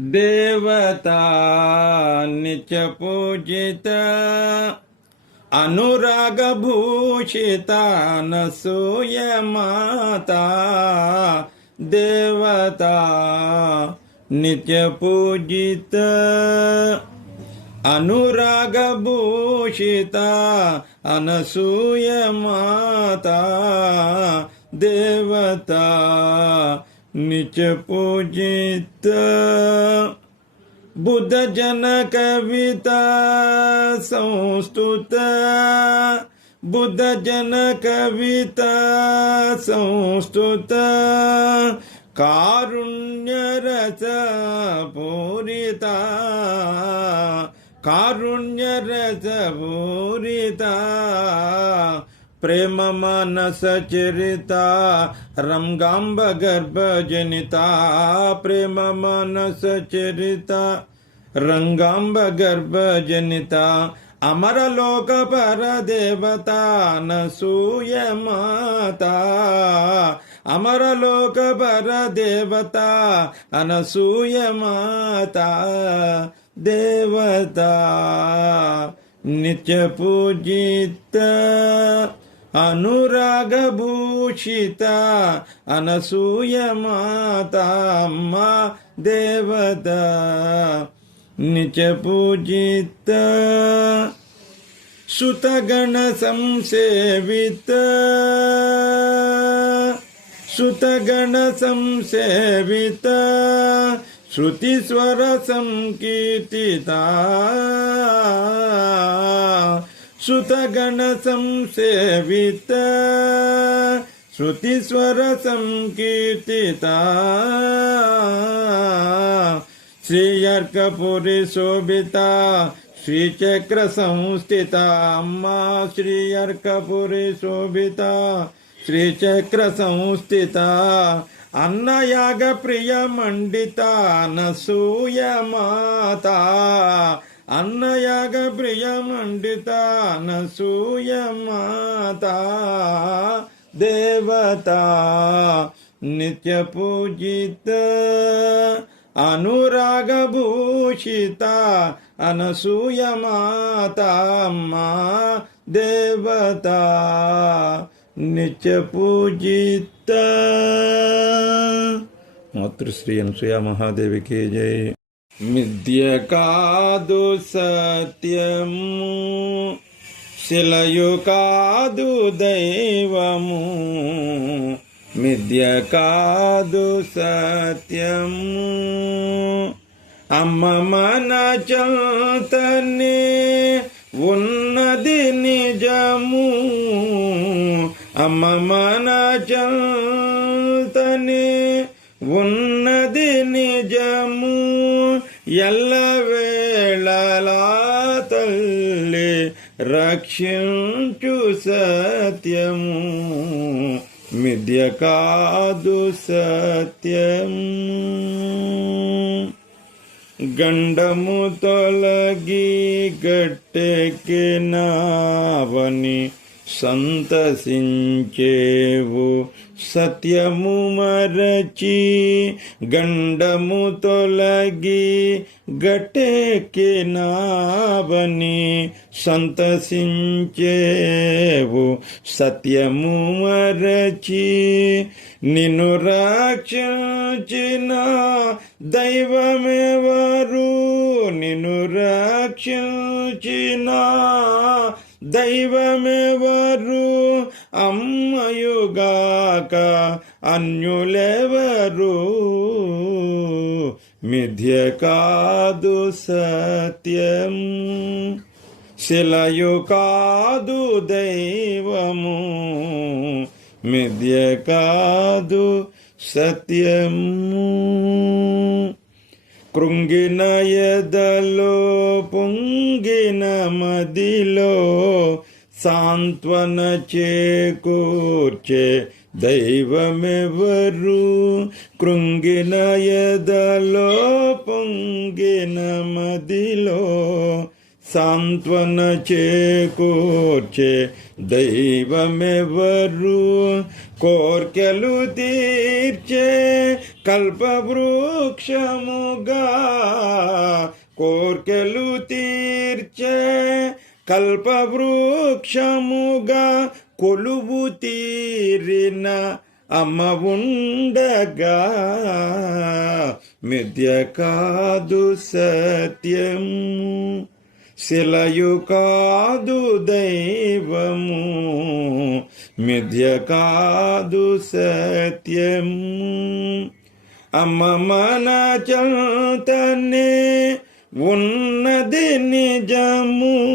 దేవతా నిత్య పూజిత అనురాగభూషిత నసూయ మాత. దేవతా నిత్య పూజిత అనురాగభూషిత అనసూయ మాత. దేవతా निच पूजित बुध जन कविता संस्तुत बुध जन कविता संस्तुत कारुण्यरस पूरिता कारुण्यरस पूरिता ప్రేమ మానస చరిత రంగాంబ గర్భజనిత ప్రేమ మానస చరిత రంగాంబ గర్భజనిత అమరలోక పరదేవత నసూయ మాత అమరలోక పరదేవత అనసూయ మాత దేవత నిత్య పూజిత. అనురాగభూషిత అనసూయ మాతమ్మ దేవత నిచ పూజిత సుతగణ సంసేవిత సుతగణ సంసేవిత శృతిస్వర సంకీర్తిత. శ్రుతగణ సంసేవిత శృతిస్వర సంకీర్తిత శ్రీయర్కపురి శోభిత శ్రీచక్ర సంస్థిత అమ్మా శ్రీయర్కపురి శోభిత శ్రీచక్ర సంస్థిత అన్నయాగ ప్రియ మండిత నసూయ మాత అన్నయాగ ప్రియమండిత మండిత మాత దేవత నిత్య పూజిత అనురాగభూషిత అనసూయ మాత మా దేవత నిత్య పూజిత మాతృశ్రీ అనసూయ మహాదేవికి జై. మిథ్య కాదు సత్యము శిలయు కాదు దైవము. మిథ్య కాదు సత్యము అమ్మ మన చతనే ఉన్నది నిజము. అమ్మ మన చతనే ఉన్నది నిజము. ఎల్ల వేళలా తల్లి రక్షించు సత్యము. మిథ్య కాదు సత్యము. గండము తొలగి గట్టెక్కినావని సంతసించేవు. సత్యము మరచి గండము తొలగి గట్టెక్కినావని సంతసించేవు. సత్యము మరచి నిన్ను రక్షించిన దైవమెవరు? నిన్ను రక్షించిన దైవమెవరు? అమ్మయుగాక అన్యులెవరు? మిథ్య కాదు సత్యం. శిలయు కాదు దైవము. మిథ్య కాదు సత్యము కృంగిన ఎదలో పొంగిన మదిలో సాంత్వన చేకూర్చే దైవమెవరు కృంగిన ఎదలో పొంగిన మదిలో సాంత్వన చేకూర్చే దైవమెవరు కోర్కెలు తీర్చే కల్పవృక్షముగా కోర్కెలు తీర్చే కల్పవృక్షముగా కొలువు తీరిన అమ్మ ఉండగా మిథ్య కాదు సత్యము శిలయు కాదు దైవము మిథ్య కాదు సత్యము అమ్మ మన చల్తనే ఉన్నది నిజము.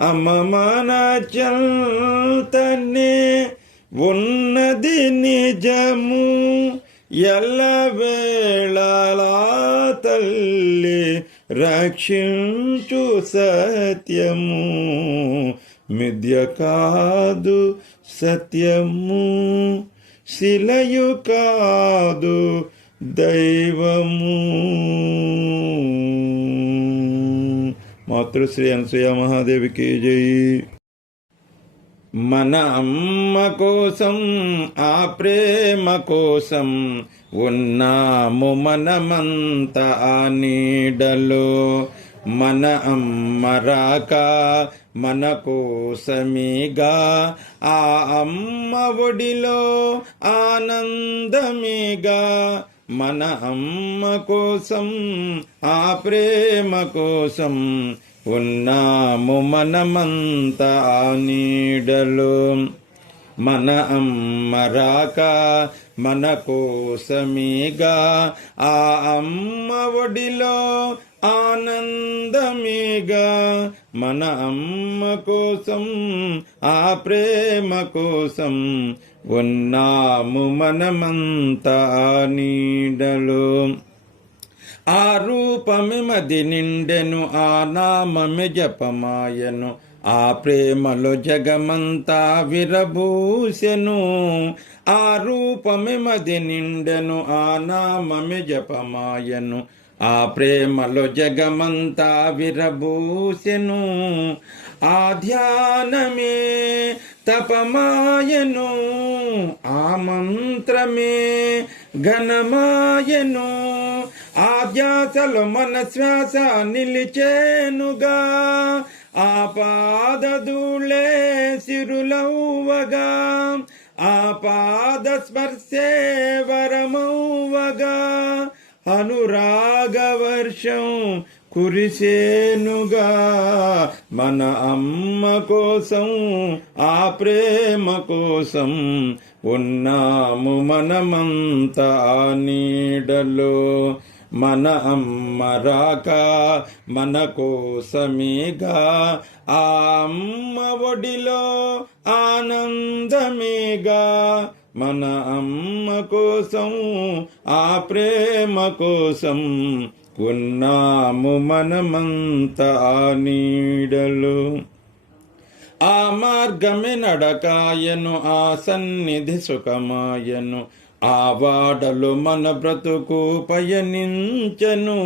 అమ్మ చల్తనే ఉన్నది నిజము. ఎల్లవేళలా తల్లి రక్షించు సత్యము. మిథ్య కాదు సత్యము. శిలయు కాదు దైవము. మాతృశ్రీ అనసూయ మహాదేవికి జై. మన అమ్మ కోసం ఆ ప్రేమ కోసం ఉన్నాము మనమంత ఆ నీడలో. మన అమ్మ రాక మన కోసమేగా ఆ అమ్మ ఒడిలో ఆనందమేగా. మన అమ్మ కోసం ఆ ప్రేమ కోసం ఉన్నాము మనమంత ఆ నీడలు. మన అమ్మ రాక మన కోసమేగా. ఆ అమ్మ ఒడిలో ఆనందమేగా. మన అమ్మ కోసం ఆ ప్రేమ కోసం ఉన్నాము మనమంతా నీడలో. ఆ రూపమిమది నిండెను ఆ నామమి జపమాయను. ఆ ప్రేమలో జగమంతా విరబూసెను ఆ రూపమిమది నిండెను ఆ నామమి జపమాయను. ఆ ప్రేమలో జగమంతా విరబూసెను ఆ ధ్యానమే తపమాయను. ఆ మంత్రమే ఘనమాయను. ఆ మన శ్వాస నిలిచేనుగా ఆ పాదధూళే సిరులవ్వగా ఆ పాద స్పర్శే వరమవ్వగా. అనురాగ వర్షం కురిసేనుగా మన అమ్మ కోసం ఆ ప్రేమ కోసం ఉన్నాము మనమంతా నీడలో. మన అమ్మరాక మన కోసమేగా ఆ అమ్మ ఒడిలో ఆనందమేగా. మన అమ్మ కోసం ఆ ప్రేమ కోసం ఉన్నాము మనమంత ఆ నీడలో. ఆ మార్గమే నడకాయను ఆ సన్నిధి సుఖమాయను. ఆ వాడలు మన బ్రతుకు పయనించను.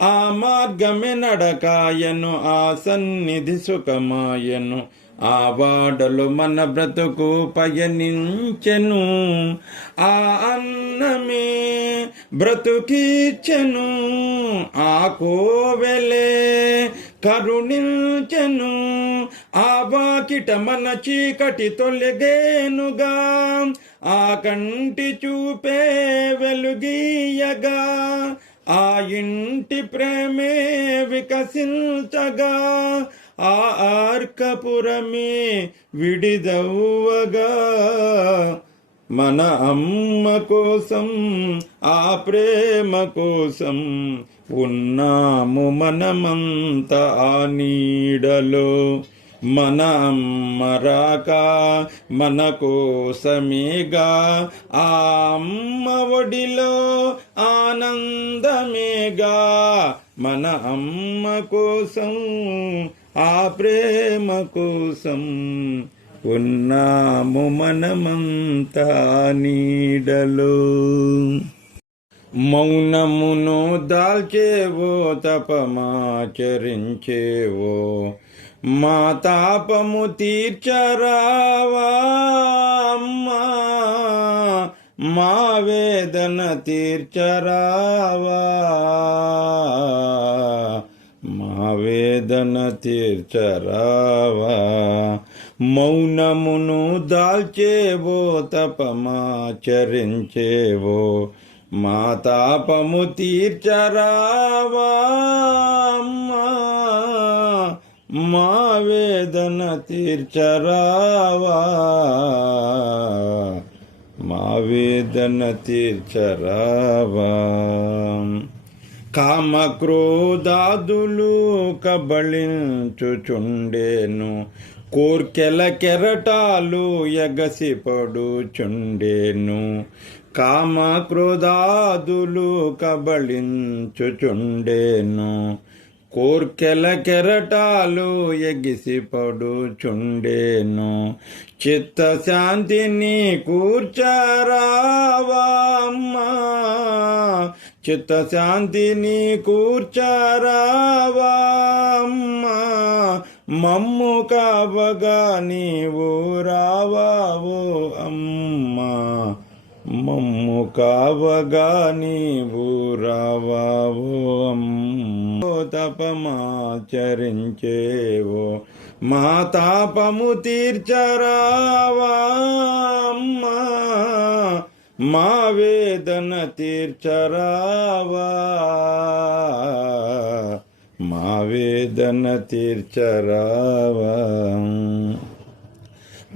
ఆ మార్గమే నడకాయను ఆ సన్నిధి సుఖమాయను. ఆ వాడలు మన బ్రతుకు పయనించెను. ఆ అన్నమే బ్రతుకీచెను ఆ కోవెలే కరుణించెను. ఆ వాకిట మన చీకటి తొలగేనుగా ఆ కంటి చూపే వెలుగీయగా ఆ ఇంటి ప్రేమే వికసించగా ఆ ఆర్కపురమే విడిదవ్వగా. మన అమ్మ కోసం ఆ ప్రేమ కోసం ఉన్నాము మనమంత ఆ నీడలో. మన అమ్మ మన కోసమేగా ఆ అమ్మ ఒడిలో ఆనందమేగా. మన అమ్మ కోసం ఆ ప్రేమ కోసం ఉన్నాము మనమంతా నీడలో. మౌనమును దాల్చేవో తపమాచరించేవో. మా తాపము తీర్చరావా అమ్మా. మా వేదన తీర్చరావా. మా వేదన తీర్చరావా. మౌనమును దాల్చేవో తపమాచరించేవో. మా తాపము తీర్చరావా అమ్మా. మా వేదన తీర్చరావా. మా వేదన తీర్చరావా. కామక్రోధాదులు కబళించుచుండేను. కోర్కెల కెరటాలు ఎగసిపడుచుండేను. కామక్రోధాదులు కబళించుచుండేను. కోర్కెల కెరటాలు ఎగిసిపడుచుండేను చిత్తశాంతిని కూర్చరావామ్మా. చిత్తశాంతిని కూర్చరావామ్మా. మమ్ము కావగా నీవు రావావో అమ్మా. మమ్ము కావగా నీవు రావావో అమ్మో తపమాచరించేవో. మా తాపము తీర్చరావా అమ్మా మా వేదన తీర్చరావా. మా వేదన తీర్చరావా.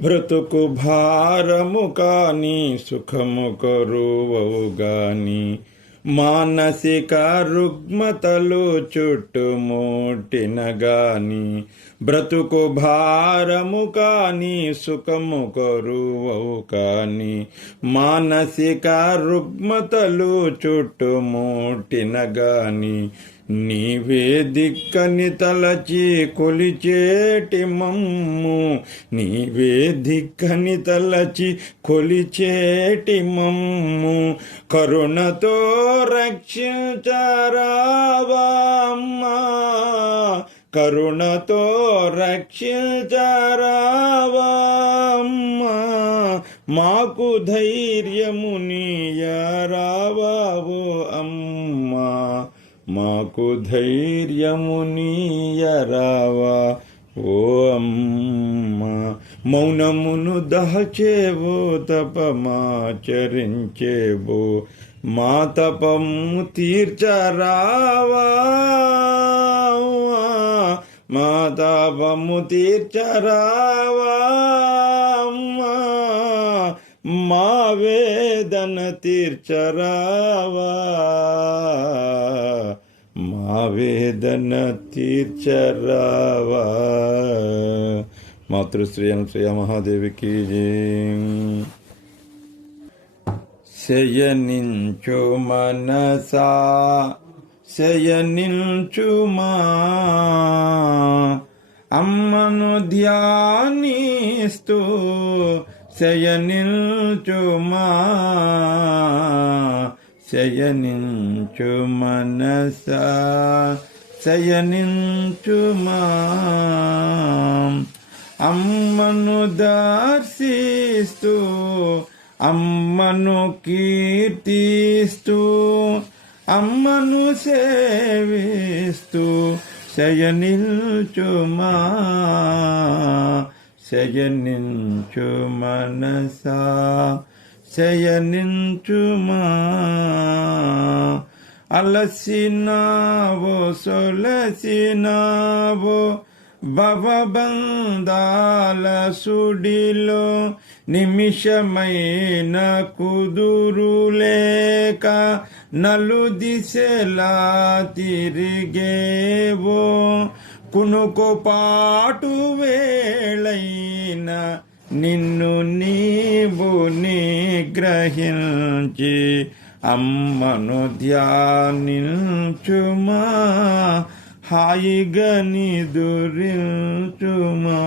బ్రతుకు భారము కానీ సుఖము కరువవు గాని. మానసిక రుగ్మతలు చుట్టుముట్టిన గాని. బ్రతుకు భారము కాని సుఖము కరువవు కాని. మానసిక రుగ్మతలు చుట్టుముట్టిన గాని. నీవే దిక్కని తలచి కొలిచేటి మమ్ము. నీవే దిక్కని తలచి కొలిచేటి మమ్ము. కరుణతో రక్షించరావమ్మా కరుణతో రక్షించరావమ్మా మాకు మాకు ధైర్యమునియరావావో అమ్మ. మాకు ధైర్యమునియరావా ఓ అమ్మ మౌనమును దహచేవో తపమాచరించేవో మా తపము తీర్చరావా. మా తపము తీర్చరావా. అమ్మా. మా వేదన తీర్చరావా. ఆవేదన తీర్చరావా మాతృశ్రీ అనశ్రీ మహాదేవికి శయనించు మనసా. శయనించుమా అమ్మను ధ్యానిస్తూ శయనించుమా శయనించు మనసా శయనించుమా అమ్మను దర్శిస్తూ అమ్మను కీర్తిస్తూ అమ్మను సేవిస్తూ శయనిల్చుమా శయనించు మనసా. శయనించుమా అలసినావో సొలసినావో భవబంధాల సుడిలో నిమిషమైన కుదురులేక నలు దిశలా తిరిగేవో. కునుకు పాటు వేళైన నిన్ను నీవు నిగ్రహించి అమ్మను ధ్యానించుమా హాయిగా నిదురించుమా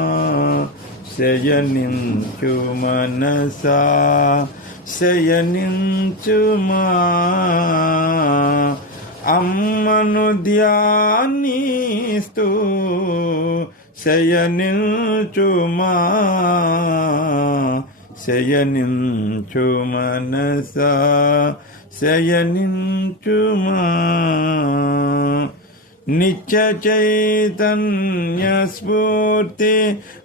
శయనించు మనసా శయనించుమా. అమ్మను ధ్యానిస్తూ శయనించుమా శయనించు మనస శయనించుమా? నిత్య చైతన్య స్ఫూర్తి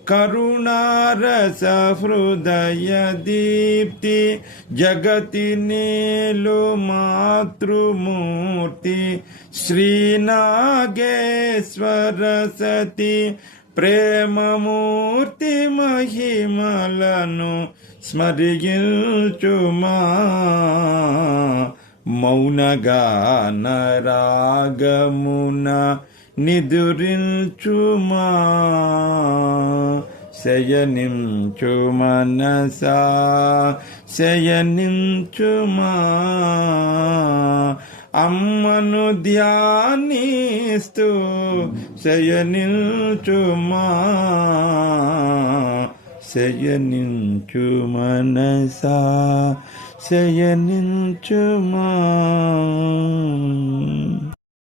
కరుణారస హృదయ దీప్తి జగతి నీలు మాతృమూర్తి శ్రీనాగేశ్వర సతి ప్రేమమూర్తి మహిమలను స్మరిగిల్చుమా మౌనగాన రాగమున నిదురించుమా. శయనించు మనసా శయనించుమా. అమ్మను ధ్యానిస్తూ శయనిల్చుమా శయనించు మనసా? శయనించుమా?